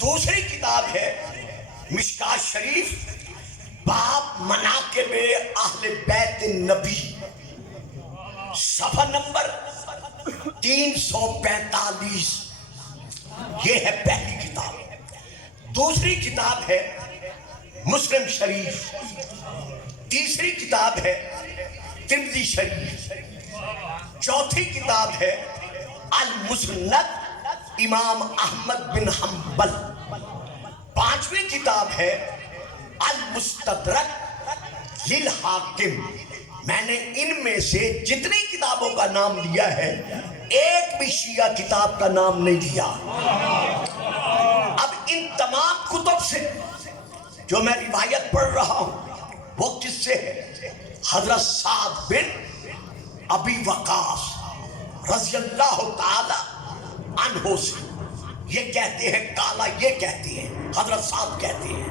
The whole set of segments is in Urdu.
دوسری کتاب ہے مشکات شریف، باب مناقب اہل بیت النبی، صفحہ نمبر 345۔ یہ ہے پہلی کتاب۔ دوسری کتاب ہے مسلم شریف، تیسری کتاب ہے ترمذی شریف، چوتھی کتاب ہے المسند امام احمد بن حنبل، پانچویں کتاب ہے المستدرک للحاکم۔ میں نے ان میں سے جتنی کتابوں کا نام لیا ہے ایک بھی شیعہ کتاب کا نام نہیں لیا۔ اب ان تمام کتب سے جو میں روایت پڑھ رہا ہوں وہ کس سے ہے؟ حضرت سعد بن ابی وقاص رضی اللہ تعالی عنہ سے۔ یہ کہتے ہیں کالا، یہ کہتے ہیں حضرت سعد کہتے ہیں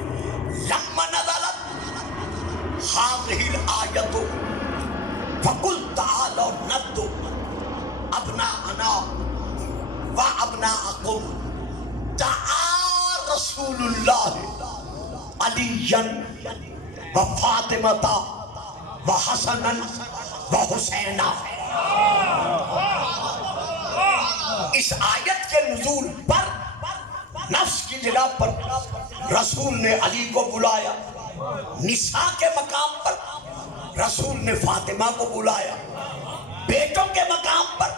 لما نزلت هذه الآیت فقل تعالوا ندعو ابناءنا وابناءکم دعا رسول اللہ علیًا وفاطمۃ وحسنا وحسینا۔ اس آیت کے نزول پر نفس کی جگہ پر رسول نے علی کو بلایا، نساء کے مقام پر رسول نے فاطمہ کو بلایا، بیٹوں کے مقام پر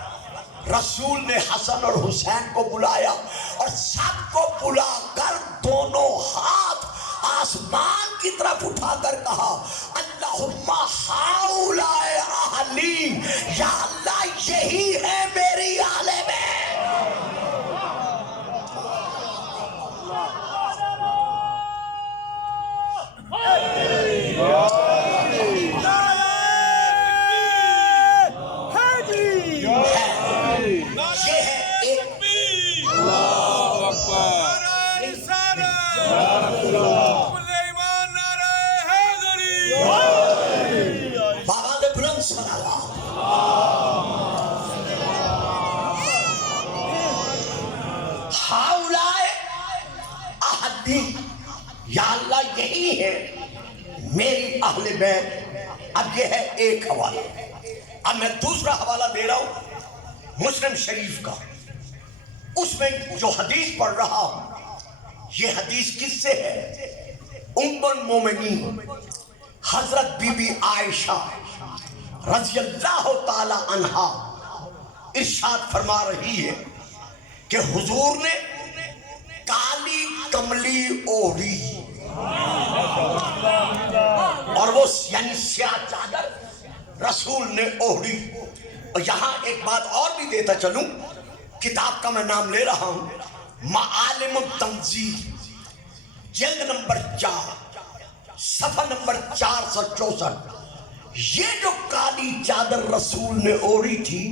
رسول نے حسن اور حسین کو بلایا، اور سب کو بلا کر دونوں ہاتھ آسمان کی طرف اٹھا کر کہا اللہم ہؤلاء اہلی، یا اللہ یہی ہے میری اہل بیت۔ یا اللہ یہی ہے میری اہل بیت۔ اب یہ ہے ایک حوالہ۔ اب میں دوسرا حوالہ دے رہا ہوں مسلم شریف کا، اس میں جو حدیث پڑھ رہا ہوں یہ حدیث کس سے ہے؟ ام المومنین حضرت بی بی عائشہ رضی اللہ تعالی عنہا ارشاد فرما رہی ہے کہ حضور نے کالی کملی اوڑھی، اور وہ یعنی سیاہ چادر رسول نے اوڑھی۔ اور یہاں ایک بات اور بھی دیتا چلوں، کتاب کا میں نام لے رہا ہوں معالم التنزیل، جلد نمبر 4 صفحہ نمبر 464۔ یہ جو کالی چادر رسول نے اوڑھی تھی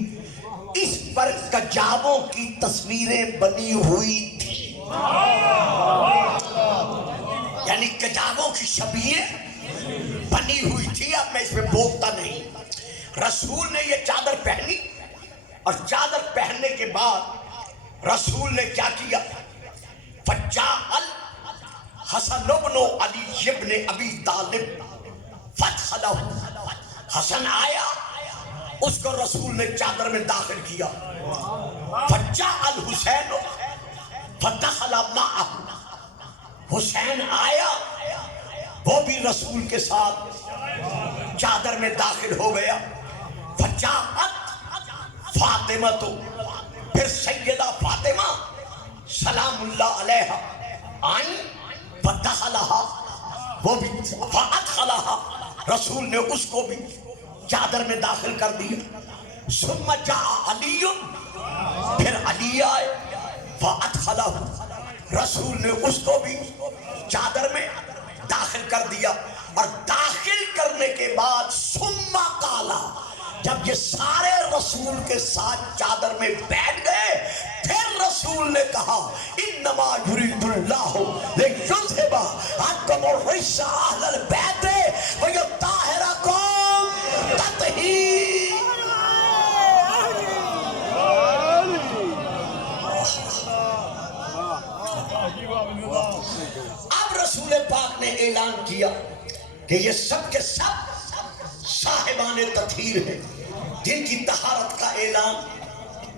اس پر کجاووں کی تصویریں بنی ہوئی تھی، یعنی کجاووں کی شبیہیں بنی ہوئی تھی۔ اب میں اس میں بولتا نہیں۔ رسول نے یہ چادر پہنی، اور چادر پہننے کے بعد رسول نے کیا کیا؟ فجاء الحسن بن علی بن ابی طالب فادخلہ، حسن آیا، اس کو رسول نے چادر میں داخل کیا۔ فجاء الحسین فدخل معہ، حسین آیا، وہ بھی رسول کے ساتھ چادر میں داخل ہو گیا۔ فجاءت فاطمہ، تو پھر سیدہ فاطمہ سلام اللہ علیہا آئیں، فدخلہا، وہ بھی فادخلہا، رسول نے اس کو بھی چادر میں داخل کر دیا۔ ثم جاء علی، پھر علی آئے، فادخلہ، رسول نے اس کو بھی چادر میں داخل کر دیا۔ اور داخل کرنے کے بعد ثم قال، جب یہ سارے رسول کے ساتھ چادر میں بیٹھ گئے پھر رسول نے کہا انما یرید اللہ لیذھب عنکم الرجس اہل البیت ویطہرکم تطہیرا۔ اب رسول پاک نے اعلان کیا کہ یہ سب کے سب صاحبان تطہیر ہیں، جن کی طہارت کا اعلان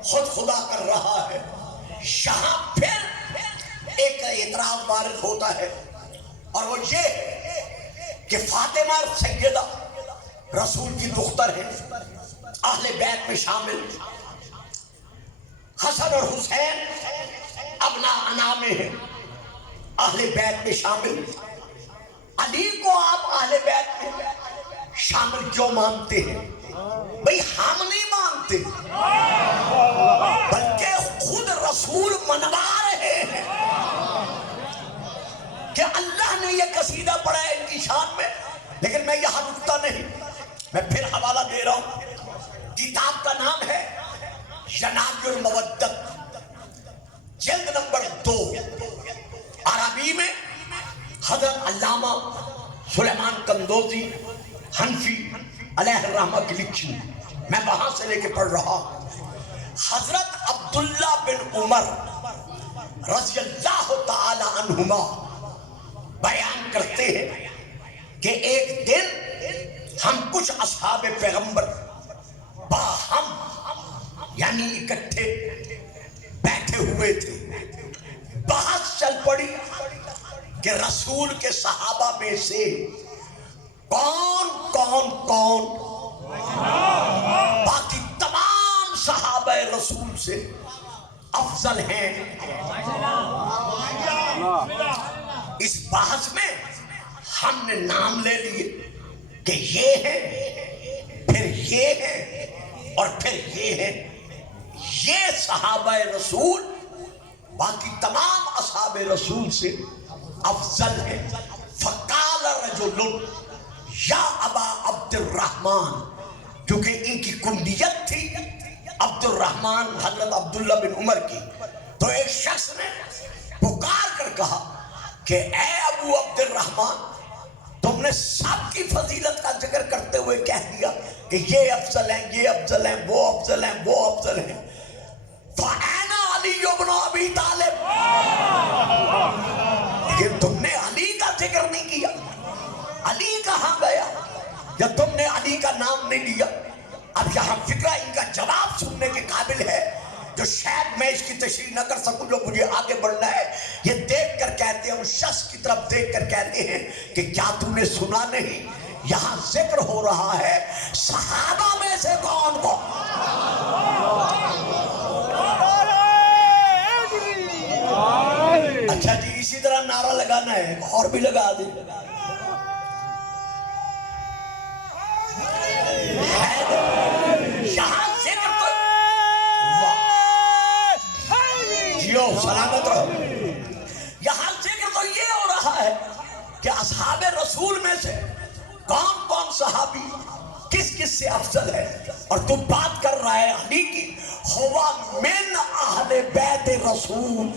خود خدا کر رہا ہے۔ یہاں پھر ایک اعتراض وارد ہوتا ہے، اور وہ یہ کہ فاطمہ سیدہ رسول کی دختر ہے، اہل بیت میں شامل، حسن اور حسین ابنا انا میں ہیں، اہل بیت میں شامل، علی کو آپ اہل بیت میں شامل کیوں مانتے ہیں؟ بھئی ہم نہیں مانتے، بلکہ خود رسول منوا رہے ہیں کہ اللہ نے یہ قصیدہ پڑھا ہے ان کی شان میں۔ لیکن میں یہاں رکتا نہیں، میں پھر حوالہ دے رہا ہوں۔ کتاب کا نام ہے ینابع المودت، جلد نمبر 2، عربی میں حضرت علامہ سلیمان قندوزی حنفی علیہ الرحمہ کی لکھی، میں وہاں سے لے کے پڑھ رہا ہوں۔ حضرت عبداللہ بن عمر رضی اللہ تعالی عنہما بیان کرتے ہیں کہ ایک دن ہم کچھ اصحاب پیغمبر باہم یعنی اکٹھے بیٹھے ہوئے تھے، بحث چل پڑی کہ رسول کے صحابہ میں سے کون باقی تمام صحابہ رسول سے افضل ہیں۔ اس بحث میں ہم نے نام لے لیے کہ یہ ہے، پھر یہ ہے، اور پھر یہ ہے۔ یہ صحابہ رسول باقی تمام اصحاب رسول سے افضل ہے۔ فقال رجل یا ابا عبد الرحمن، کیونکہ ان کی کنیت تھی عبد الرحمن حضرت عبداللہ بن عمر کی، تو ایک شخص نے پکار کر کہا کہ اے ابو عبد الرحمن، تم نے سب کی فضیلت کا ذکر کرتے ہوئے کہہ دیا کہ یہ افضل ہیں، یہ افضل ہیں، وہ افضل ہیں، وہ افضل ہیں، فَأَيْنَ عَلِيُّ بْنُ أَبِي طَالِبٍ، لیکن تم نے علی کا ذکر نہیں کیا، علی کہاں گیا؟ یا تم نے علی کا نام نہیں لیا؟ اب یہاں فکرہ ان کا جواب سننے کے قابل ہے، جو شاید میں اس کی تشریح نہ کر سکوں، جو مجھے آگے بڑھنا ہے۔ یہ دیکھ کر کہتے ہیں، اس شخص کی طرف دیکھ کر کہتے ہیں کہ کیا تم نے سنا نہیں؟ یہاں ذکر ہو رہا ہے صحابہ میں سے کون کو۔ اچھا جی، اسی طرح نعرہ لگانا ہے، اور بھی لگا دیں۔ یہاں ذکر تو جیو سلامت رہو، یہاں ذکر تو یہ ہو رہا ہے کہ اصحاب رسول میں سے کون کون صحابی کس کس سے افضل ہے، اور تو بات کر رہا ہے علی کی، ہوا من اہل بیت رسول۔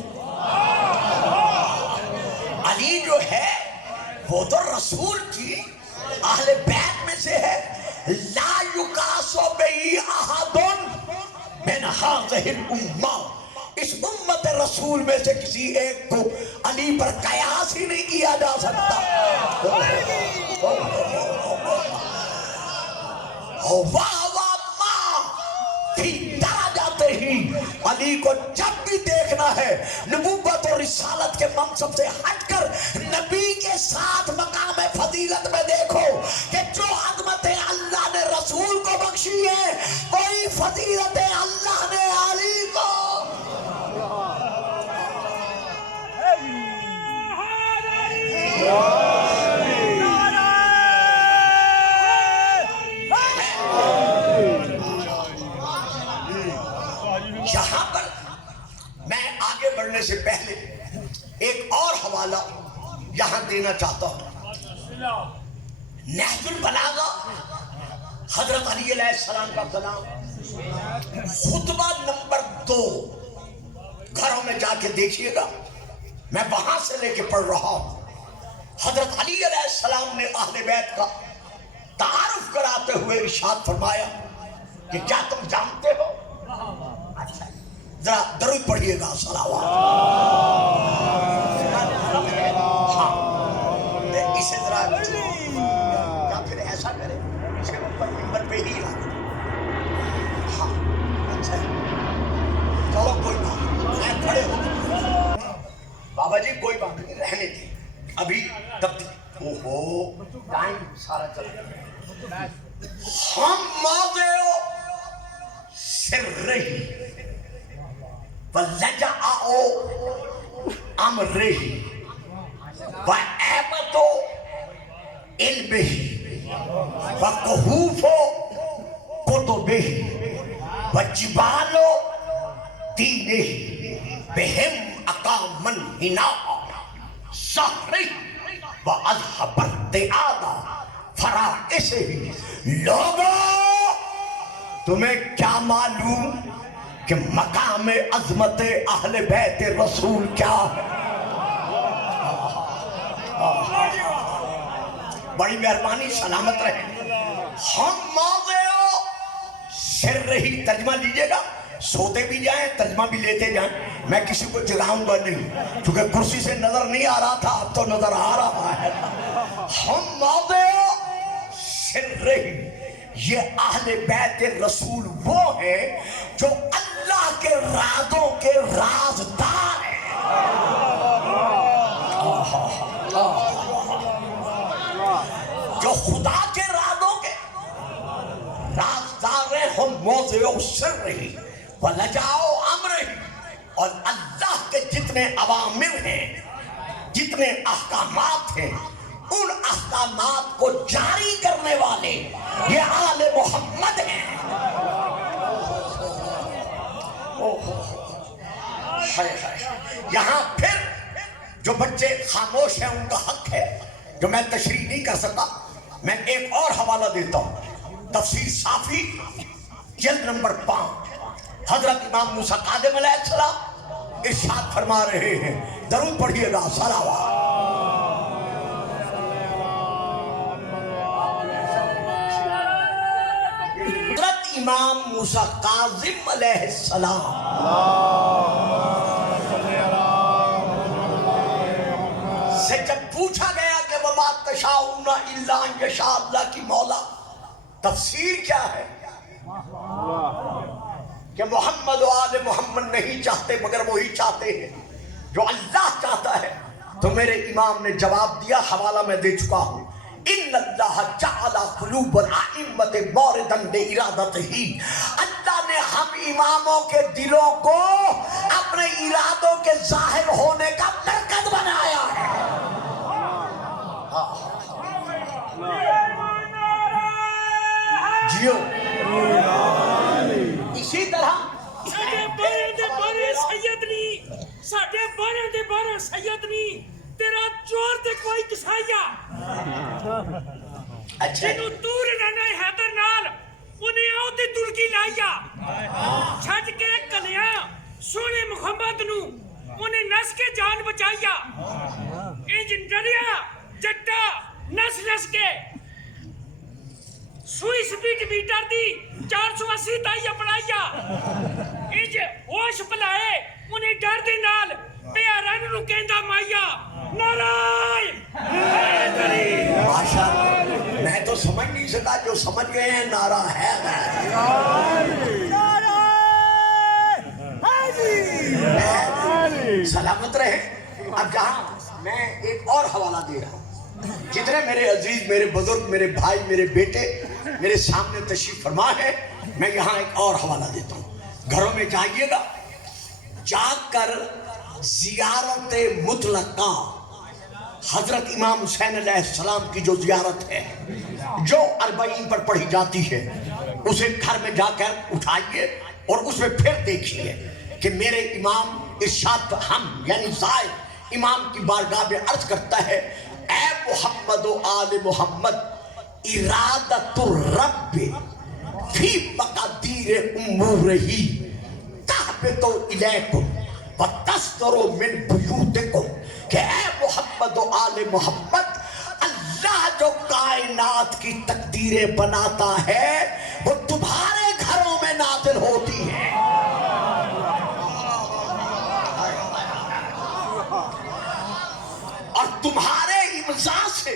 علی جو ہے وہ تو رسول کی اہل بیت میں سے ہے۔ لا یقاس بہ احد من ہذہ الامہ، اس امت رسول میں سے کسی ایک کو علی پر قیاس ہی نہیں کیا جا سکتا۔ جاتے ہی علی کو جب بھی دیکھنا ہے نبوت اور رسالت کے منصب سے ہٹ کر نبی کے ساتھ مقام فضیلت میں دیکھو کہ جو عظمتیں اللہ نے رسول کو بخشی ہے، کوئی فضیلتیں اللہ نے علی کو۔ یہاں پر میں آگے بڑھنے سے پہلے ایک اور حوالہ یہاں دینا چاہتا ہوں۔ نہج البلاغہ حضرت علی علیہ السلام کا کلام، خطبہ نمبر 2، گھروں میں جا کے دیکھیے گا، میں وہاں سے لے کے پڑھ رہا ہوں۔ حضرت علی علیہ السلام نے اہل بیت کا تعارف کراتے ہوئے ارشاد فرمایا کہ کیا تم جانتے ہو؟ ذرا درود پڑھیے گا، صلوات۔ بابا جی کوئی بات نہیں، رہنے تھے ابھی تب اوہو ٹائم سارا چل رہا ہے. ہم موضع سرہی ولجأ امرہی وعیبت علمہی وقحوف کتبہی وجبال دینہی بہم اقام الہناء سحری واذہب ارتعاد فرائسہی. لوگوں تمہیں کیا معلوم کہ مقام عظمت اہل بیت رسول کیا ہے؟ بڑی مہربانی، سلامت رہے. ہم موضع سرہی ترجمہ لیجئے گا، سوتے بھی جائیں ترجمہ بھی لیتے جائیں. میں کسی کو جگاؤں گا نہیں کیونکہ کرسی سے نظر نہیں آ رہا تھا، اب تو نظر آ رہا ہے. ہم موضع سرہی، یہ اہل بیت رسول وہ ہیں جو اللہ کے رازوں کے رازدار ہیں. جو خدا کے رازوں کے رازدار ہیں. ہم موضع سرہی ولجأ امرہی، اور اللہ کے جتنے اوامر ہیں، جتنے احکامات ہیں، ان احکامات کو جاری کرنے والے یہ آل محمد ہیں. یہاں پھر جو بچے خاموش ہیں ان کا حق ہے جو میں تشریح نہیں کر سکتا. میں ایک اور حوالہ دیتا ہوں، تفسیر صافی جلد نمبر 5. حضرت امام موسیٰ کاظم علیہ السلام ارشاد فرما رہے ہیں، درود پڑھیے گا. صلوات. حضرت امام موسیٰ کاظم علیہ السلام سے جب پوچھا گیا کہ وَمَا تَشَاءُونَ إِلَّا أَن يَشَاءَ اللہ کی مولا تفسیر کیا ہے، کہ محمد و آل محمد نہیں چاہتے مگر وہی چاہتے ہیں جو اللہ چاہتا ہے. تو میرے امام نے جواب دیا، حوالہ میں دے چکا ہوں، ان اللہ جعل قلوب الائمۃ موردا لارادتہ. اللہ نے ہم اماموں کے دلوں کو اپنے ارادوں کے ظاہر ہونے کا مرکز بنایا ہے. جیو اسی طرح ساڈے بارے دے بارے سید نی، ساڈے بارے دے بارے سید نی، تیرا چور تے کوئی کسایا. اچھا جنوں تور نانا حیدر نال انہیں او تے دلکی لایا، چھج کے کلیا سونے محمد نو انہیں نس کے جان بچایا. انج ڈریا جٹا نس نس کے سوئی سپیڈ میٹر دی 480 تائی اپنایا. انج ہوش پلائے انہیں ڈر دے نال پیارن نو کہندا مایا نارائ حیدری. ماشاءاللہ، میں تو سمجھ نہیں سکا، جو سمجھ گئے ہیں نعرہ ہے سلامت رہے. اب جہاں میں ایک اور حوالہ دے رہا ہوں، جتنے میرے عزیز، میرے بزرگ، میرے بھائی، میرے بیٹے میرے سامنے تشریف فرما ہے، میں یہاں ایک اور حوالہ دیتا ہوں. گھروں میں جائیے گا، جا کر زیارت مطلقہ حضرت امام حسین علیہ السلام کی جو زیارت ہے، جو 40 پر پڑھی جاتی ہے، اسے گھر میں جا کر اٹھائیے اور اس میں پھر دیکھیے کہ میرے امام ارشاد ہم یعنی زائد امام کی بارگاہ میں عرض کرتا ہے، اے محمد و آل محمد، ارادت الرب فی مقادیر امورہی تحبط الیکم وتصدر من بیوتکم. کہ اے محمد و آل محمد، اللہ جو کائنات کی تقدیریں بناتا ہے وہ تمہارے گھروں میں نازل ہوتی ہے. اور تمہارے امضاء سے،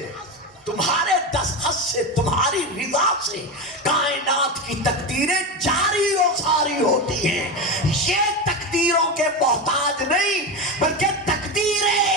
تمہارے دستخط سے، تمہاری رضا سے کائنات کی تقدیریں جاری و ساری ہوتی ہیں. یہ تقدیروں کے محتاج نہیں بلکہ تقدیریں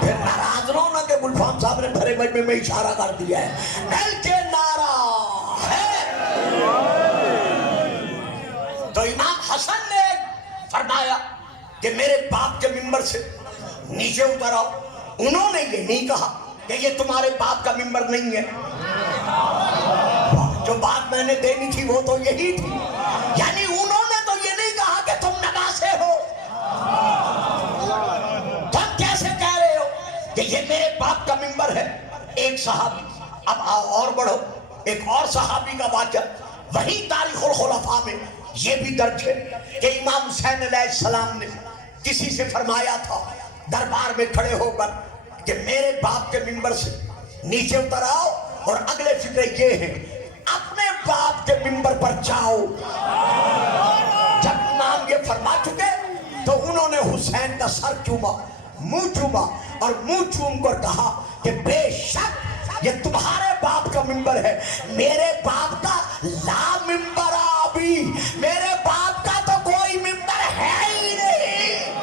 پھر ناراض نہ ہونا کہ گلفام صاحب نے بھرے مجمع میں اشارہ کر دیا ہے۔ ایل کے نعرہ ہے۔ تو امام حسن نے فرمایا کہ میرے باپ کے ممبر سے نیچے اتر آؤ۔ انہوں نے یہ نہیں کہا کہ یہ تمہارے باپ کا ممبر نہیں ہے، جو بات میں نے دینی تھی وہ تو یہی تھی، یعنی انہوں نے تو یہ نہیں کہا کہ تم نواسے ہو، تم کیسے کہہ رہے ہو کہ یہ میرے باپ کا ممبر ہے۔ ایک صحابی، اب آؤ اور بڑھو، ایک اور صحابی کا واقعہ وہی تاریخ الخلفاء میں یہ بھی درج ہے کہ امام حسین علیہ السلام نے کسی سے فرمایا تھا دربار میں کھڑے ہو کر کہ میرے باپ کے ممبر سے نیچے اتر آؤ، اور اگلے فکرے یہ ہیں اپنے باپ کے ممبر پر جاؤ۔ جب امام یہ فرما چکے تو انہوں نے حسین کا سر چوما، منہ چوما، اور منہ چوم کر کہا کہ بے شک یہ تمہارے باپ کا ممبر ہے، میرے باپ کا لا ممبر آبی، میرے باپ کا تو کوئی ممبر ہے ہی نہیں۔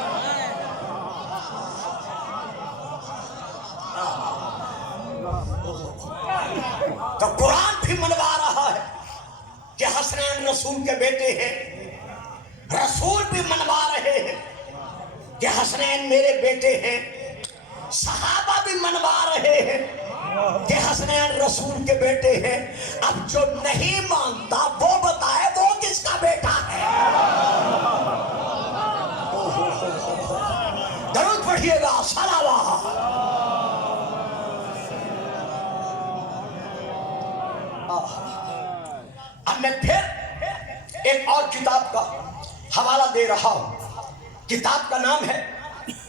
تو قرآن بھی منوا رہا ہے کہ حسنین رسول کے بیٹے ہیں، رسول بھی منوا رہے ہیں کہ حسنین میرے بیٹے ہیں، صحابہ بھی منوا رہے ہیں کہ حسنین رسول کے بیٹے ہیں۔ اب جو نہیں مانتا وہ بتائے وہ کس کا بیٹا ہے۔ درود پڑھیے گا، صلوات۔ اب میں پھر ایک اور کتاب کا حوالہ دے رہا ہوں، کتاب کا نام ہے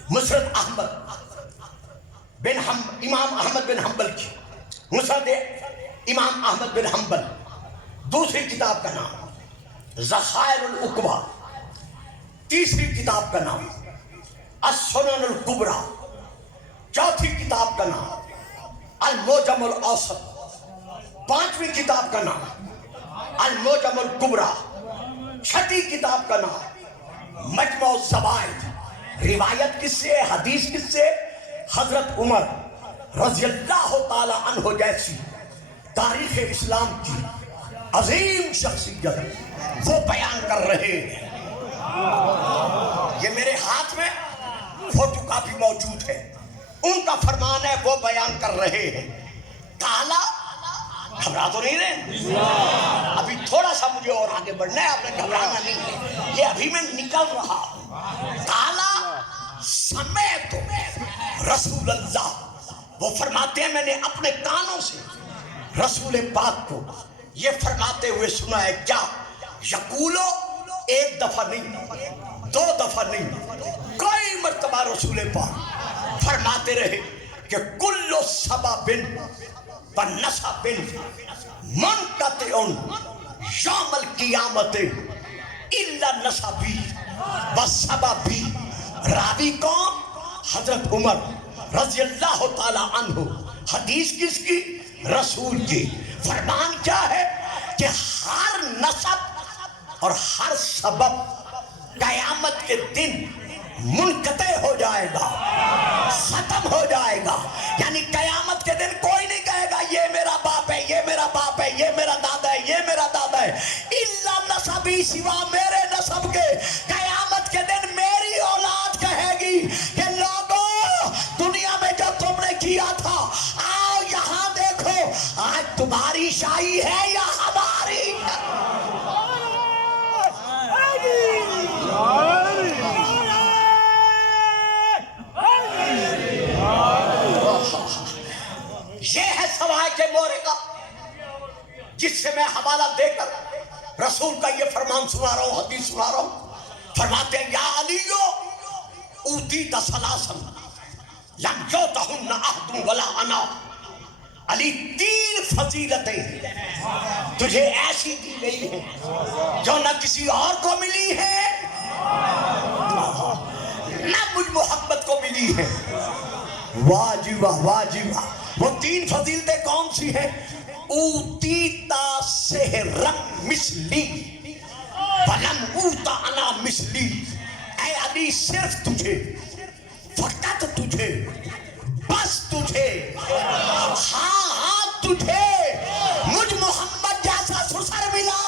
مسند احمد بن امام احمد بن حنبل کی مسند امام احمد بن حنبل۔ دوسری کتاب کا نام ذخائر العقبہ، تیسری کتاب کا نام السنن الکبریٰ، چوتھی کتاب کا نام المعجم الاوسط، پانچویں کتاب کا نام المعجم الکبریٰ، چھٹی کتاب کا نام مجمع الزوائد۔ روایت کس سے، حدیث کس سے؟ حضرت عمر رضی اللہ تعالی عنہ جیسی تاریخ اسلام کی عظیم شخصیت وہ بیان کر رہے ہیں۔ یہ میرے ہاتھ میں فوٹو کاپی موجود ہے، ان کا فرمان ہے، وہ بیان کر رہے ہیں۔ کالا، گھبرا تو نہیں رہے؟ ابھی تھوڑا سا مجھے اور آگے بڑھنا ہے، آپ نے گھبرانا نہیں ہے، یہ ابھی میں نکل رہا ہوں۔ کالا سمیت رسول اللہ، وہ فرماتے ہیں میں نے اپنے کانوں سے رسول پاک کو یہ فرماتے ہوئے سنا ہے، کیا یقولو، ایک دفعہ نہیں، دو دفعہ نہیں، کوئی مرتبہ رسول پاک فرماتے رہے کہ کل سبب بنسب منقطع یوم القیامت الا نسبی وسببی۔ راوی کون؟ حضرت عمر رضی اللہ تعالی عنہ۔ حدیث کس کی؟ رسول کی۔ فرمان کیا ہے کہ ہر نسب اور ہر سبب قیامت کے دن منقطع ہو جائے گا، ختم ہو جائے گا، یعنی قیامت کے دن کوئی نہیں کہے گا یہ میرا باپ ہے، یہ میرا باپ ہے، یہ میرا دادا ہے، یہ میرا دادا ہے، الا نسبی، سوا میرے نسب کے۔ قیامت کے دن میری اولاد کہے گی کہ لوگوں، دنیا میں جو تم نے کیا تھا، آؤ یہاں دیکھو، آج تمہاری شاہی ہے یا ہماری؟ یہ ہے سوائے کے مورے کا، جس سے میں حوالہ دے کر رسول کا یہ فرمان سنا رہا ہوں، حدیث سنا رہا ہوں۔ فرماتے ہیں یا علیو اوتیت ثلاثا لم یؤتہن احد ولا انا۔ علی، تین فضیلتیں تجھے ایسی دی گئی ہیں جو نہ کسی اور کو ملی ہے، نہ مجھ محمد کو ملی ہے۔ واجبہ واجبہ، وہ تین فضیلتیں کون سی ہیں؟ اوتیتا سحرم مثلی ولم اوتا انا مثلی۔ اے علی صرف تجھے، فقط تجھے، بس تجھے، ہاں تجھے مجھ محمد جیسا سسر ملا۔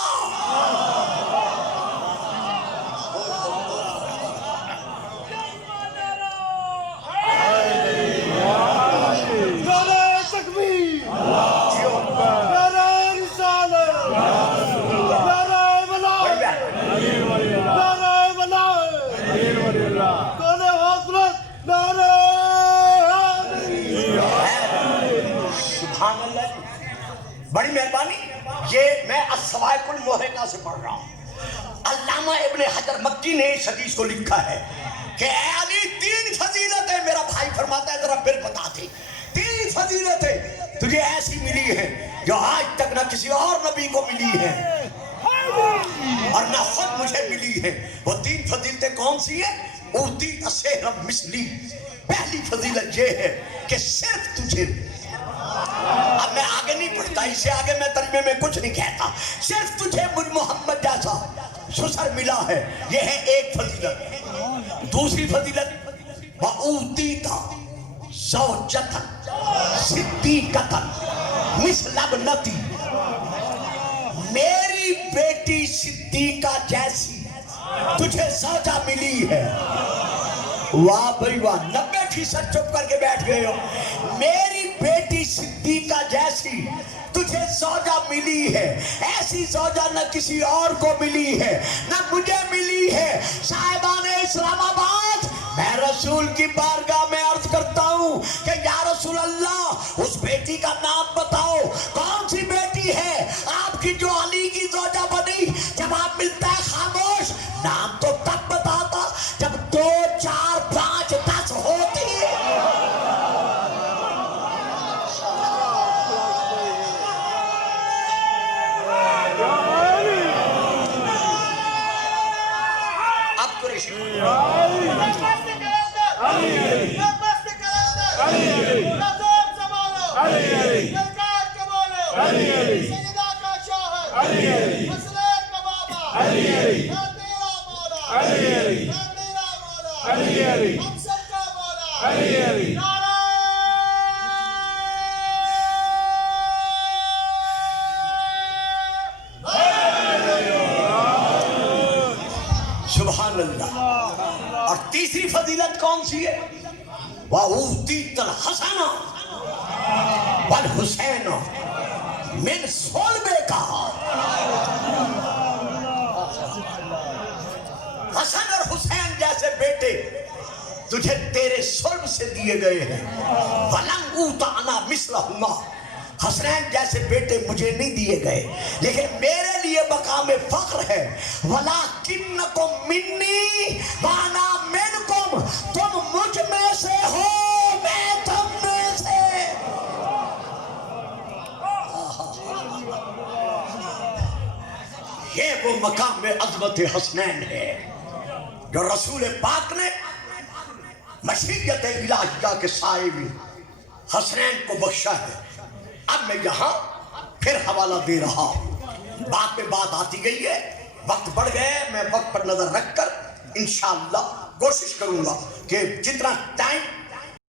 سبحان اللہ، بڑی مہربانی۔ یہ میں الصواعق المحرقہ سے پڑھ رہا ہوں۔ علامہ ابن حجر مکی نے اس حدیث کو لکھا ہے کہ اے علی 3 فضیلتیں، میرا بھائی فرماتا ہے ذرا پھر بتا دے، 3 فضیلتیں تجھے ایسی ملی ہیں جو آج تک نہ کسی اور نبی کو ملی ہیں اور نہ خود مجھے ملی ہیں۔ وہ 3 فضیلتیں کون سی ہیں؟ اوتیت السحر مثلی، پہلی فضیلت یہ ہے کہ صرف تجھے، اب میں آگے نہیں پڑھتا، اس سے آگے میں ترجمے میں کچھ نہیں کہتا، صرف تجھے مجھ محمد جیسا سسر ملا ہے، یہ ہے ایک فضیلت۔ دوسری فضیلت وَأُوتِيتَ زَوْجَةً صِدِّيقَةً مِثْلَ ابْنَتِي، میری بیٹی صدیقہ جیسی تجھے زوجہ ملی ہے۔ واہ بھائی واہ، 90% چپ کر کے بیٹھ گئے ہو۔ میری بیٹی صدیقہ جیسی تجھے زوجہ ملی ہے، ایسی زوجہ نہ کسی اور کو ملی ہے، نہ مجھے ملی ہے۔ صاحبان اسلام آباد، میں رسول کی بارگاہ میں عرض کرتا ہوں کہ یا رسول اللہ، اس بیٹی کا نام بتاؤ، کون سی بیٹی ہے آپ کی جو علی کی زوجہ بنی؟ جواب ملتا ہے خاموش، نام تو تب بتاتا جب 2 4 5 10 ہوتی۔ اب قریشی سبحان اللہ۔ اور تیسری فضیلت کون سی ہے؟ وَأُوتِيتَ الْحَسَنَ وَالْحُسَيْنَ مِنْ صُلْبِكَ، حسن اور حسین جیسے بیٹے تجھے تیرے صلب سے دیے گئے ہیں۔ وَلَمْ أُوتَ أَنَا مِثْلَهُمَا، حسنین جیسے بیٹے مجھے نہیں دیے گئے، لیکن میرے لیے مقام فخر ہے۔ وَلَكِنَّكُمْ مِنِّي وَأَنَا مِنْكُمْ، تم مجھ میں سے ہو، میں تم میں سے۔ یہ وہ مقام عظمت حسنین ہے جو رسول پاک نے مشیت الہیہ کے سائے میں حسنین کو بخشا ہے۔ اب میں یہاں پھر حوالہ دے رہا ہوں، بات پہ بات آتی گئی ہے، وقت بڑھ گئے، میں وقت پر نظر رکھ کر انشاءاللہ کوشش کروں گا کہ جتنا ٹائم